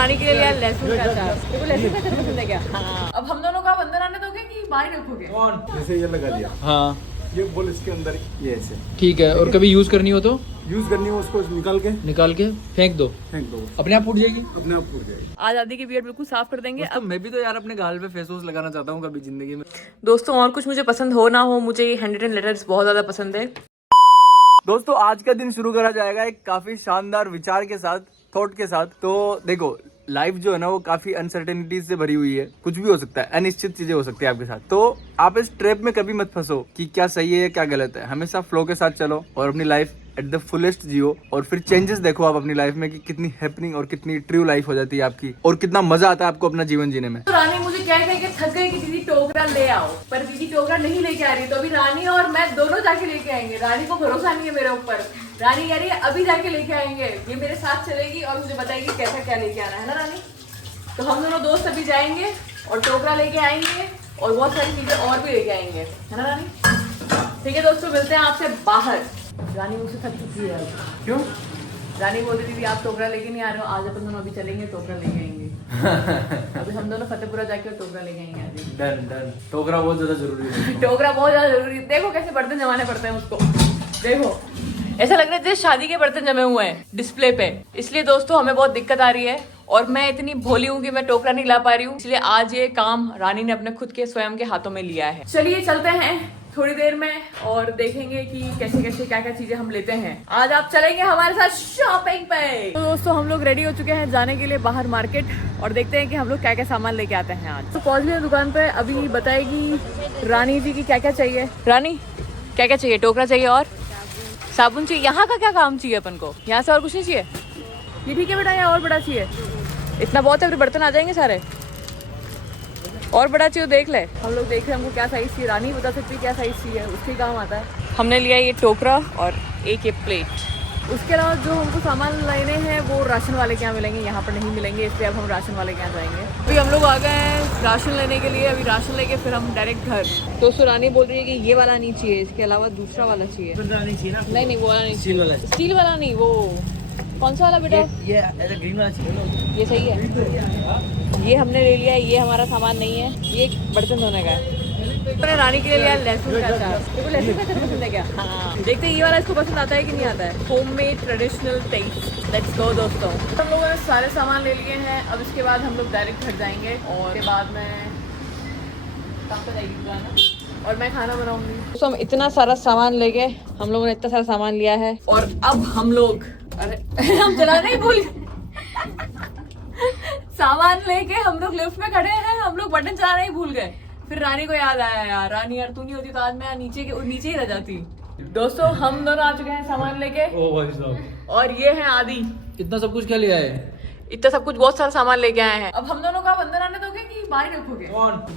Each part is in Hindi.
रानी के लिए लिया लहसुन का अचार। देखो लहसुन का अचार पसंद है क्या? हाँ। अब हम दोनों का बंधन आने दोगे कि बाहर रखोगे? जैसे ये लगा दिया, हाँ ये बोल इसके अंदर ये ऐसे ठीक है। और कभी यूज करनी हो तो यूज करनी हो उसको निकाल के फेंक दो, अपने आप फूट जाएगी। अपने आप फूट जाएगी। आज आदि की बियर्ड बिल्कुल साफ कर देंगे। तो मैं भी तो यार अपने गाल पे फेस वॉश लगाना चाहता हूँ कभी जिंदगी में। दोस्तों और कुछ मुझे पसंद हो ना हो, मुझे ये 100 लेटर्स बहुत ज्यादा पसंद है। दोस्तों आज का दिन शुरू करा जाएगा एक काफी शानदार विचार के साथ, थॉट के साथ। तो देखो लाइफ जो है ना वो काफी अनसर्टेनिटीज से भरी हुई है, कुछ भी हो सकता है, अनिश्चित चीजें हो सकती है आपके साथ। तो आप इस ट्रैप में कभी मत फंसो कि क्या सही है क्या गलत है। हमेशा फ्लो के साथ चलो और अपनी लाइफ एट द फुलेस्ट जियो, और फिर चेंजेस देखो आप अपनी लाइफ में कि कितनी हैपनिंग और कितनी ट्रू लाइफ हो जाती है आपकी, और कितना मजा आता है आपको अपना जीवन जीने में। तो रानी मुझे कह के थक गई कि दीदी टोकरा ले आओ, पर दीदी टोकरा नहीं लेके आ रही। तो अभी रानी और मैं दोनों जाके लेके आएंगे। रानी को भरोसा नहीं है मेरे ऊपर। रानी कह रही है अभी जाके लेके आएंगे, ये मेरे साथ चलेगी और मुझे बताएगी कैसा क्या लेके आना है ना रानी। तो हम दोनों दोस्त अभी जाएंगे और टोकरा लेके आएंगे और बहुत सारी चीजें और भी लेके आएंगे, है ना रानी? ठीक है दोस्तों, मिलते हैं आपसे बाहर। रानी मुझसे थक चुकी है। क्यों? रानी बोल रही थी आप टोकरा लेके नहीं आ रहे हो, आज अपन दोनों अभी चलेंगे टोकरा लेके आएंगे। अभी हम दोनों फतेहपुरा जाके टोकरा लेके आएंगे आज। Done done. टोकरा बहुत ज्यादा जरूरी है। टोकरा बहुत ज्यादा जरूरी है। देखो कैसे बर्तन जमाने पड़ते हैं उसको, देखो ऐसा लग रहा है जैसे शादी के बर्तन जमे हुए हैं डिस्प्ले पे। इसलिए दोस्तों हमें बहुत दिक्कत आ रही है और मैं इतनी भोली हूँ कि मैं टोकरा नहीं ला पा रही हूँ। इसलिए आज ये काम रानी ने अपने खुद के स्वयं के हाथों में लिया है। चलिए चलते हैं थोड़ी देर में और देखेंगे कि कैसे कैसे क्या क्या चीजें हम लेते हैं। आज आप चलेंगे हमारे साथ शॉपिंग पे। तो दोस्तों हम लोग रेडी हो चुके हैं जाने के लिए बाहर मार्केट, और देखते हैं कि हम लोग क्या क्या सामान लेके आते हैं आज। तो पहुंच गए दुकान पे, अभी बताएगी रानी जी की क्या क्या चाहिए। रानी क्या क्या चाहिए? टोकरा चाहिए और साबुन चाहिए। यहाँ का क्या काम चाहिए अपन को? यहाँ से और कुछ नहीं चाहिए? ये ठीक है बेटा, यहाँ और बड़ा चाहिए? इतना बहुत है, फिर बर्तन आ जाएंगे सारे। और बड़ा चाहिए देख ले। हम लोग देख रहे हैं हमको क्या साइज चाहिए। रानी बता सकती है क्या साइज चाहिए, उसके काम आता है। हमने लिया ये टोकरा और एक ये प्लेट। उसके अलावा जो हमको सामान लेने हैं वो राशन वाले के यहाँ मिलेंगे, यहाँ पर नहीं मिलेंगे, इसलिए अब हम राशन वाले के यहाँ जाएंगे। अभी हम लोग आ गए हैं राशन लेने के लिए। अभी राशन लेके फिर हम डायरेक्ट घर। दोस्तों रानी बोल रही है कि ये वाला नहीं चाहिए, इसके अलावा दूसरा वाला चाहिए। नहीं वो वाला नहीं, स्टील वाला नहीं। वो कौन सा वाला बेटा? ये ग्रीन वाला चाहिए। ये सही है, ये हमने ले लिया है। ये हमारा सामान नहीं है, ये बर्तन धोने का है। मैंने रानी के लिए लिया लहसुन का अचार। देखो लहसुन का अचार पसंद है क्या? हाँ। देखते हैं ये वाला इसको पसंद आता है कि नहीं आता है। Homemade traditional test. Let's go दोस्तों। हम लोगों ने सारे सामान ले लिए हैं। अब इसके बाद हम लोग डायरेक्ट घर जाएंगे और उसके बाद में काम पे जाएगी दुकान और मैं खाना बनाऊंगी। तो हम इतना सारा सामान ले गए, हम लोगों ने इतना सारा सामान लिया है और अब हम लोग हम चलाना ही भूल सामान लेके हम लोग लिफ्ट में खड़े हैं, हम लोग बटन चलाना ही भूल गए। फिर रानी को याद आया यार, रानी यार तू नहीं होती तो आज मैं नीचे ही रह जाती। दोस्तों हम दोनों आ चुके हैं सामान लेके। ओ भाई साहब, और ये है आदि। इतना सब कुछ क्या लिया है? इतना सब कुछ बहुत सारा सामान लेके आए हैं। अब हम दोनों का बंधन आने दोगे कि बाहर रखोगे?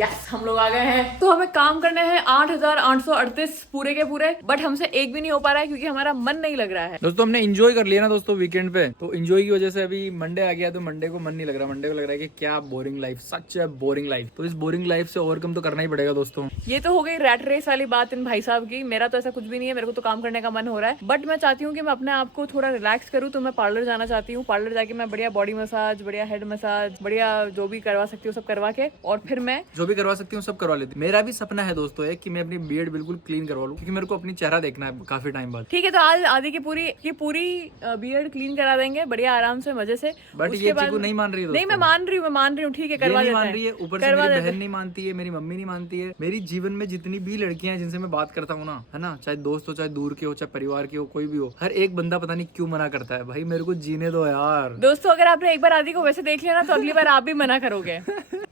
यस हम लोग आ गए हैं। तो हमें काम करने हैं 8,838 पूरे के पूरे, बट हमसे एक भी नहीं हो पा रहा है क्योंकि हमारा मन नहीं लग रहा है। दोस्तों हमने एंजॉय कर लिया ना दोस्तों वीकेंड पे, तो एंजॉय की वजह से अभी मंडे आ गया तो मंडे को मन नहीं लग रहा। मंडे को लग रहा है कि क्या बोरिंग लाइफ, सच है बोरिंग लाइफ। तो इस बोरिंग लाइफ से ओवरकम तो करना ही पड़ेगा दोस्तों। ये तो हो गई रैट रेस वाली बात इन भाई साहब की। मेरा तो ऐसा कुछ भी नहीं है, मेरे को तो काम करने का मन हो रहा है, बट मैं चाहती हूँ कि मैं अपने आप को थोड़ा रिलैक्स करूँ। तो मैं पार्लर जाना चाहती हूँ। पार्लर जाके मैं बढ़िया बॉडी मसाज, बढ़िया हेड मसाज, बढ़िया जो भी करवा सकती हूँ सब करवा के, और फिर मैं जो भी करवा सकती हूँ सब करवा लेती हूँ। मेरा भी सपना है दोस्तों है कि मैं अपनी बियर्ड बिल्कुल क्लीन करवा लूँ, क्योंकि मेरे को अपनी चेहरा देखना है काफी टाइम बाद। ठीक है, तो आज आदि की पूरी बियर्ड क्लीन करा देंगे बढ़िया आराम से मजे से। बट ये चीकू नहीं मान रही है। नहीं मैं मान रही हूँ ठीक है, करवा देते हैं। मान रही है, ऊपर से मेरी बहन नहीं मानती है, मेरी मम्मी नहीं मानती है। मेरी जीवन में जितनी भी लड़कियां जिनसे मैं बात करता हूँ ना, है ना, चाहे दोस्त हो, चाहे दूर के हो, चाहे परिवार के हो, कोई भी हो, हर एक बंदा पता नहीं क्यों मना करता है। भाई मेरे को जीने दो यार। दोस्तों अगर आपने एक बार आदि को वैसे देख लिया ना तो अगली बार आप भी मना करोगे।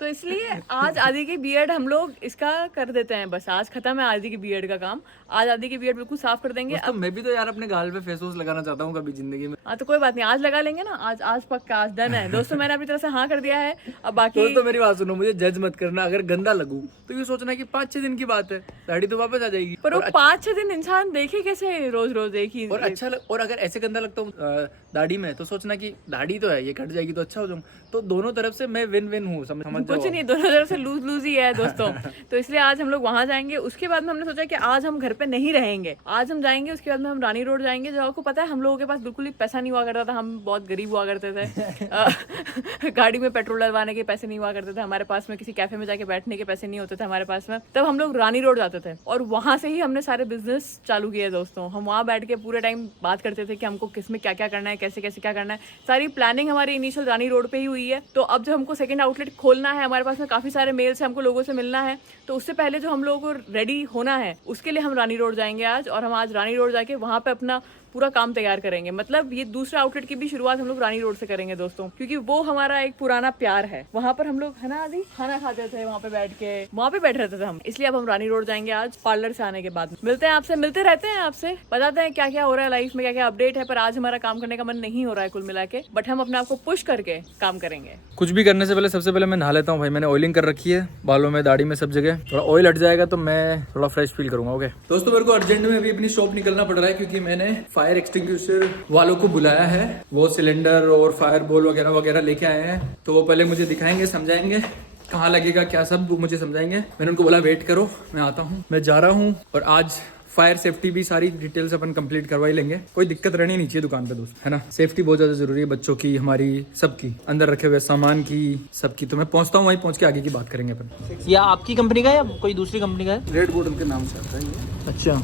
तो इसलिए आज आदि की बियर्ड हम लोग इसका कर देते हैं। बस आज खत्म है आदि की बियर्ड का काम। आज आदि की बियर्ड बिल्कुल साफ कर देंगे। अब मैं भी तो यार अपने गाल पे फेस वॉश लगाना चाहता हूँ कभी जिंदगी में। हाँ तो कोई बात नहीं, आज लगा लेंगे ना। आज पक्का, आज डन है दोस्तों। मैंने अपनी तरफ से हाँ कर दिया है। अब बाकी दोस्तों मेरी बात सुनो, मुझे जज मत करना। अगर गंदा लगूं तो ये सोचना कि 5-6 दिन की बात है, दाढ़ी तो वापस आ जाएगी। पर वो 5-6 दिन इंसान देखे कैसे रोज रोज एक ही। और अच्छा और अगर ऐसे गंदा लगता हूँ दाढ़ी में तो सोचना कि दाढ़ी तो है, ये कट जाएगी तो अच्छा हो जाऊँ। तो दोनों तरफ से मैं विन विन हूँ, समझ कुछ नहीं, दोनों तरफ से लूज लूज ही है दोस्तों। तो इसलिए आज हम लोग वहाँ जाएंगे। उसके बाद में हमने सोचा कि आज हम घर पे नहीं रहेंगे, आज हम जाएंगे, उसके बाद में हम रानी रोड जाएंगे। जो आपको पता है हम लोगों के पास बिल्कुल ही पैसा नहीं हुआ करता था, हम बहुत गरीब हुआ करते थे। गाड़ी में पेट्रोल डलवाने के पैसे नहीं हुआ करते थे हमारे पास में, किसी कैफे में जाके बैठने के पैसे नहीं होते थे हमारे पास में। तब हम लोग रानी रोड जाते थे और वहाँ से ही हमने सारे बिजनेस चालू किए दोस्तों। हम वहाँ बैठ के पूरे टाइम बात करते थे कि हमको किसमें क्या क्या करना है, कैसे कैसे क्या करना है। सारी प्लानिंग हमारी इनिशियल रानी रोड पे ही हुई है। तो अब जब हमको सेकंड आउटलेट खोलना है, हमारे पास में काफी सारे मेल्स हैं, हमको लोगों से मिलना है, तो उससे पहले जो हम लोगों को रेडी होना है उसके लिए हम रानी रोड जाएंगे आज। और हम आज रानी रोड जाके वहाँ पे अपना पूरा काम तैयार करेंगे। मतलब ये दूसरा आउटलेट की भी शुरुआत हम लोग रानी रोड से करेंगे दोस्तों, क्योंकि वो हमारा एक पुराना प्यार है। वहाँ पर हम लोग है ना आदि खाना खाते थे, वहाँ पे बैठ के वहाँ पे बैठे रहते थे हम। इसलिए अब हम रानी रोड जाएंगे आज पार्लर से आने के बाद। मिलते हैं आपसे, मिलते रहते हैं आपसे, बताते हैं क्या क्या हो रहा है लाइफ में, क्या क्या अपडेट है। पर आज हमारा काम करने का मन नहीं हो रहा है कुल मिला के, बट हम अपने आप को पुश करके काम करेंगे। कुछ भी करने से पहले सबसे पहले मैं नहा लेता हूँ भाई। मैंने ऑयलिंग कर रखी है, बालों में, दाढ़ी में, सब जगह। थोड़ा ऑयल हट जाएगा तो मैं थोड़ा फ्रेश फील करूंगा। ओके दोस्तों, मेरे को अर्जेंट में अभी अपनी शॉप निकलना पड़ रहा है क्योंकि मैंने फायर एक्सटिंग्विशर वालों को बुलाया है। वो सिलेंडर और फायर बॉल वगैरह वगैरह लेके आए हैं, तो वो पहले मुझे दिखाएंगे, समझाएंगे कहाँ लगेगा क्या, सब वो मुझे समझाएंगे। मैंने उनको बोला वेट करो, मैं आता हूँ, मैं जा रहा हूँ। और आज फायर सेफ्टी भी सारी डिटेल्स अपन कंप्लीट करवा ही लेंगे। कोई दिक्कत रहनी नहीं चाहिए दुकान पे दोस्त, है ना। सेफ्टी बहुत ज्यादा जरूरी है, बच्चों की, हमारी, सबकी, अंदर रखे हुए सामान की, सबकी। तो मैं पहुंचता हूँ, वहीं पहुंच के आगे की बात करेंगे अपन। या आपकी कंपनी का या कोई दूसरी कंपनी का है? रेड बोतल के नाम से आता है ये। अच्छा,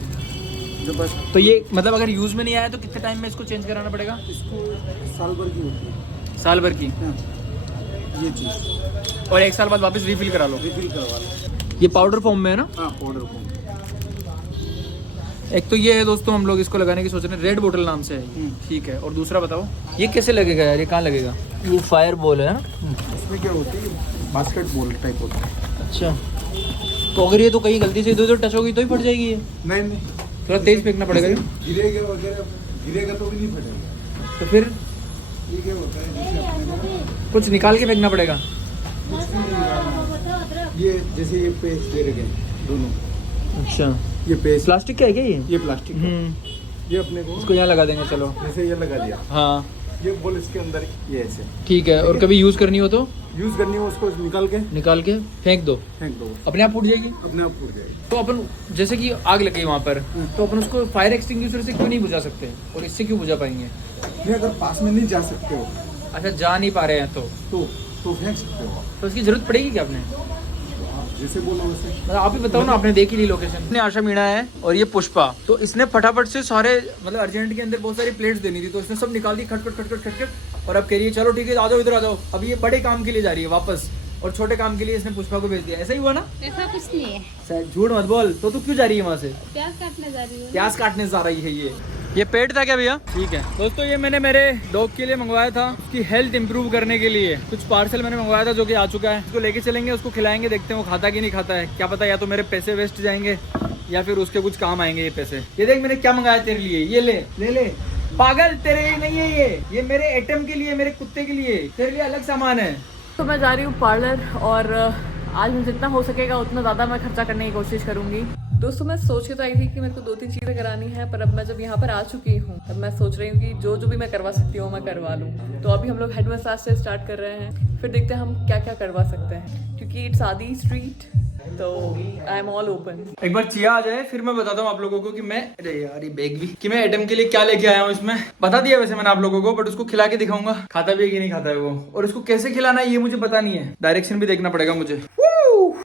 जो बस तो ये मतलब अगर यूज में नहीं आया तो कितने टाइम में इसको चेंज कराना पड़ेगा? इसको साल भर की होती है। साल भर की? हाँ, ये चीज। और 1 साल बाद वापस रिफिल करा लो? रिफिल करवा लो। ये पाउडर फॉर्म में है ना? हाँ, पाउडर फॉर्म। एक तो ये है दोस्तों, हम लोग इसको लगाने की सोच रहे हैं, रेड बोतल नाम से है, ठीक है। और दूसरा बताओ ये कैसे लगेगा यार, ये कहाँ लगेगा? ये फायर बॉल है ना? इसमें क्या होती है, बास्केटबॉल टाइप होता है। अच्छा, तो अगर ये तो कहीं गलती से इधर टच होगी तो ही फट जाएगी ये? नहीं, थोड़ा तेज फेंकना पड़ेगा ये? गिरेगा वगैरह, गिरेगा तो भी नहीं फटेगा। तो फिर ये क्या होता है, जैसे अपने को कुछ निकाल के फेंकना पड़ेगा? ये जैसे ये पेस्ट दे रखे हैं दोनों। अच्छा, ये पेस्ट प्लास्टिक का है क्या ये प्लास्टिक का। ये अपने को इसको यहाँ लगा देंगे, चलो। जैसे ये लगा दिया, हाँ ये बॉल इसके अंदर, ये ऐसे ठीक है। और कभी यूज करनी हो तो यूज करनी हो, उसको निकाल के फेंक दो, फेंक दो, अपने आप फूट जाएगी। अपने आप फूट जाएगी। तो अपन जैसे कि आग लग गई वहाँ पर, तो अपन उसको फायर एक्सटिंग्विशर से क्यों नहीं बुझा सकते, और इससे क्यों बुझा पाएंगे? नहीं, अगर पास में नहीं जा सकते हो अच्छा, जा नहीं पा रहे हैं तो फेंक सकते हो। तो उसकी जरूरत पड़ेगी क्या आपने? जैसे बोलो वैसे। मतलब आप ही बताओ ना, आपने देखी ली लोकेशन। इसने आशा मीणा है और ये पुष्पा, तो इसने फटाफट से सारे, मतलब अर्जेंट के अंदर बहुत सारी प्लेट्स देनी थी, तो इसने सब निकाल दी खटखट खटखट खटखट। और अब कह रही है चलो ठीक है, आ जाओ इधर आ जाओ। अब ये बड़े काम के लिए जा रही है वापस, और छोटे काम के लिए इसने पुष्पा को भेज दिया। ऐसा ही हुआ ना? ऐसा कुछ नहीं है। झूठ मत बोल। तो तू क्यों जा रही है वहाँ से? प्याज काटने जा रही हूँ। प्याज काटने जा रही है ये पेट था क्या भैया? ठीक है दोस्तों, ये मैंने मेरे डॉग के लिए मंगवाया था, उसकी हेल्थ इंप्रूव करने के लिए। कुछ पार्सल मैंने मंगवाया था जो कि आ चुका है। उसको लेके चलेंगे, उसको खिलाएंगे, देखते हैं वो खाता कि नहीं खाता है। क्या पता, या तो मेरे पैसे वेस्ट जाएंगे या फिर उसके कुछ काम आएंगे ये पैसे। ये देख मैंने क्या मंगाया तेरे लिए, ये ले पागल, तेरे लिए नहीं है ये मेरे एटम के लिए, मेरे कुत्ते के लिए, तेरे लिए अलग सामान है। तो मैं जा रही हूँ पार्लर, और आज मैं जितना हो सकेगा उतना ज़्यादा मैं खर्चा करने की कोशिश करूँगी। दोस्तों मैं सोच के तो आई थी कि मेरे को 2-3 चीज़ें करानी है, पर अब मैं जब यहाँ पर आ चुकी हूँ, तब मैं सोच रही हूँ कि जो भी मैं करवा सकती हूँ मैं करवा लूँ। तो अभी हम लोग हेड मसाज से स्टार्ट कर रहे हैं, फिर देखते हैं हम क्या क्या करवा सकते हैं, क्योंकि इट्स आदि स्ट्रीट, तो आई एम ऑल ओपन। एक बार चिया आ जाए फिर मैं बताता हूँ आप लोगों को कि मैं, अरे यार ये बैग भी, कि मैं एटम के लिए क्या लेके आया हूँ। इसमें बता दिया वैसे मैंने आप लोगों को, बट उसको खिला के दिखाऊंगा खाता भी है कि नहीं खाता है वो, और उसको कैसे खिलाना है ये मुझे पता नहीं है, डायरेक्शन भी देखना पड़ेगा मुझे।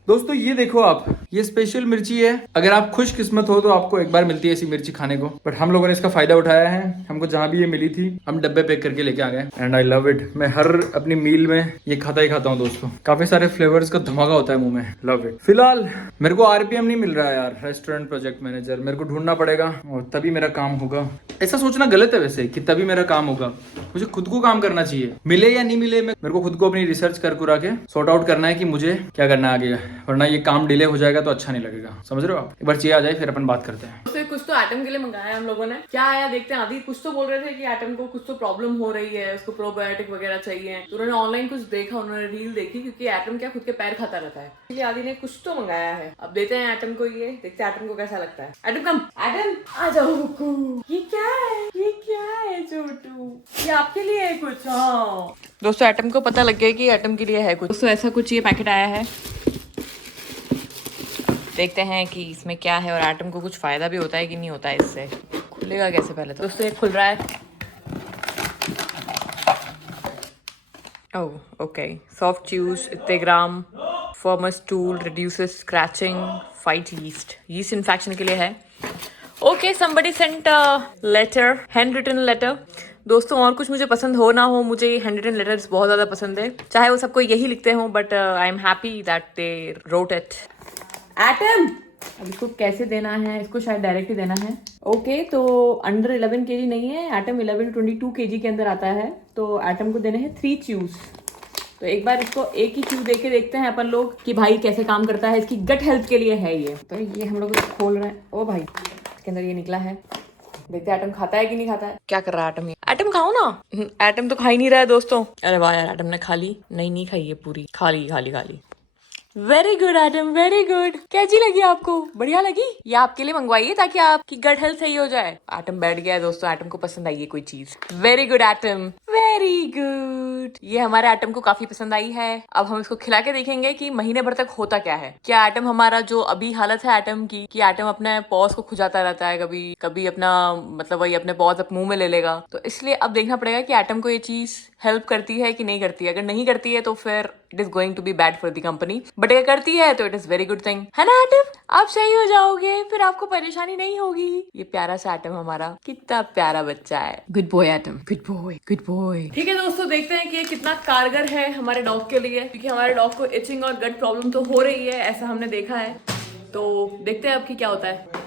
दोस्तों ये देखो आप, ये स्पेशल मिर्ची है। अगर आप खुशकिस्मत हो तो आपको एक बार मिलती है ऐसी मिर्ची खाने को, बट हम लोगों ने इसका फायदा उठाया है। हमको जहाँ भी ये मिली थी हम डब्बे पैक करके लेके आ गए, एंड आई लव इट। मैं हर अपनी मील में ये खाता ही खाता हूँ दोस्तों। काफी सारे फ्लेवर्स का धमाका होता है मुंह में, लव इट। फिलहाल मेरे को आरपीएम नहीं मिल रहा है यार, रेस्टोरेंट प्रोजेक्ट मैनेजर, मेरे को ढूंढना पड़ेगा और तभी मेरा काम होगा। ऐसा सोचना गलत है वैसे कि तभी मेरा काम होगा, मुझे खुद को काम करना चाहिए। मिले या नहीं मिले, मेरे को खुद को अपनी रिसर्च कर कुरा के सॉर्ट आउट करना है कि मुझे क्या करना है आगे, वरना ये काम डिले हो जाएगा रहेगा तो अच्छा नहीं लगेगा, समझ रहे हो आप। एक बार चाहिए आ जाए फिर अपन बात करते हैं। तो कुछ तो एटम के लिए मंगाया हम लोगों ने, क्या आया देखते हैं। आदि कुछ तो बोल रहे थे कि एटम को कुछ तो प्रॉब्लम हो रही है, उसको प्रोबायोटिक वगैरह चाहिए, तो उन्होंने ऑनलाइन कुछ देखा, उन्होंने रील देखी, क्योंकि एटम क्या खुद के पैर खाता रहता है, इसलिए आदि ने कुछ तो मंगाया है। अब देते हैं एटम को, ये देखते हैं एटम को कैसा लगता है। एटम कम, एटम आ जाओ। ये क्या है, ये क्या है छोटू, ये आपके लिए है कुछ। हाँ दोस्तों, एटम को पता लग गया कि एटम के लिए है कुछ। दोस्तों ऐसा कुछ ये पैकेट आया है, देखते हैं कि इसमें क्या है और एटम को कुछ फायदा भी होता है कि नहीं होता है इससे। खुलेगा कैसे पहले तो। दोस्तों ये खुल रहा है। ओह ओके, सॉफ्ट च्यूज, इत्तेग्राम, firms tool, reduces scratching, fight yeast infection के लिए है। Okay, somebody sent a letter, hand written letter. दोस्तों और कुछ मुझे पसंद हो ना हो, मुझे हैंड रिटन लेटर्स बहुत ज्यादा पसंद है, चाहे वो सबको यही लिखते हो, but I am happy that they wrote it. Atom, अब इसको कैसे देना है, इसको शायद डायरेक्ट ही देना है। ओके, तो अंडर 11 kg नहीं है एटम, 11 to 22 kg के अंदर आता है, तो एटम को देने हैं 3 च्यूज। तो एक बार इसको एक ही च्यू दे के देखते हैं अपन लोग कि भाई कैसे काम करता है, इसकी गट हेल्थ के लिए है ये। तो ये हम लोग इसको खोल रहे हैं। ओ भाई, इसके अंदर ये निकला है, देखते हैं एटम खाता है कि नहीं खाता है। क्या कर रहा है एटम, ये एटम खाओ ना। एटम तो खा ही नहीं रहा है दोस्तों। अरे वाह यार, एटम ने खा ली। नहीं खाई है पूरी, खा ली। वेरी गुड एटम, वेरी गुड। कैसी लगी आपको, बढ़िया लगी? ये आपके लिए मंगवाइए ताकि आपकी गट हेल्थ सही हो जाए। एटम बैठ गया है दोस्तों, एटम को पसंद आई है कोई चीज। वेरी गुड एटम, वेरी गुड। ये हमारे एटम को काफी पसंद आई है। अब हम इसको खिला के देखेंगे कि महीने भर तक होता क्या है। क्या एटम हमारा जो अभी हालत है एटम की, कि एटम अपने पॉज को खुजाता रहता है, कभी कभी अपना मतलब वही अपने पॉज मुंह में ले लेगा। तो इसलिए अब देखना पड़ेगा कि एटम को ये चीज हेल्प करती है कि नहीं करती है। अगर नहीं करती है तो फिर it is going to be bad for the company, but अगर करती है तो it is very good thing, है ना एटम? आप सही हो जाओगे, फिर आपको परेशानी नहीं होगी। ये प्यारा सा एटम हमारा, कितना प्यारा बच्चा है। Good boy atom, good boy, good boy. ठीक है दोस्तों, देखते हैं कि ये कितना कारगर है हमारे डॉग के लिए, क्योंकि हमारे डॉग को इचिंग और गट प्रॉब्लम तो हो रही है, ऐसा हमने देखा है। तो देखते हैं अब कि क्या होता है।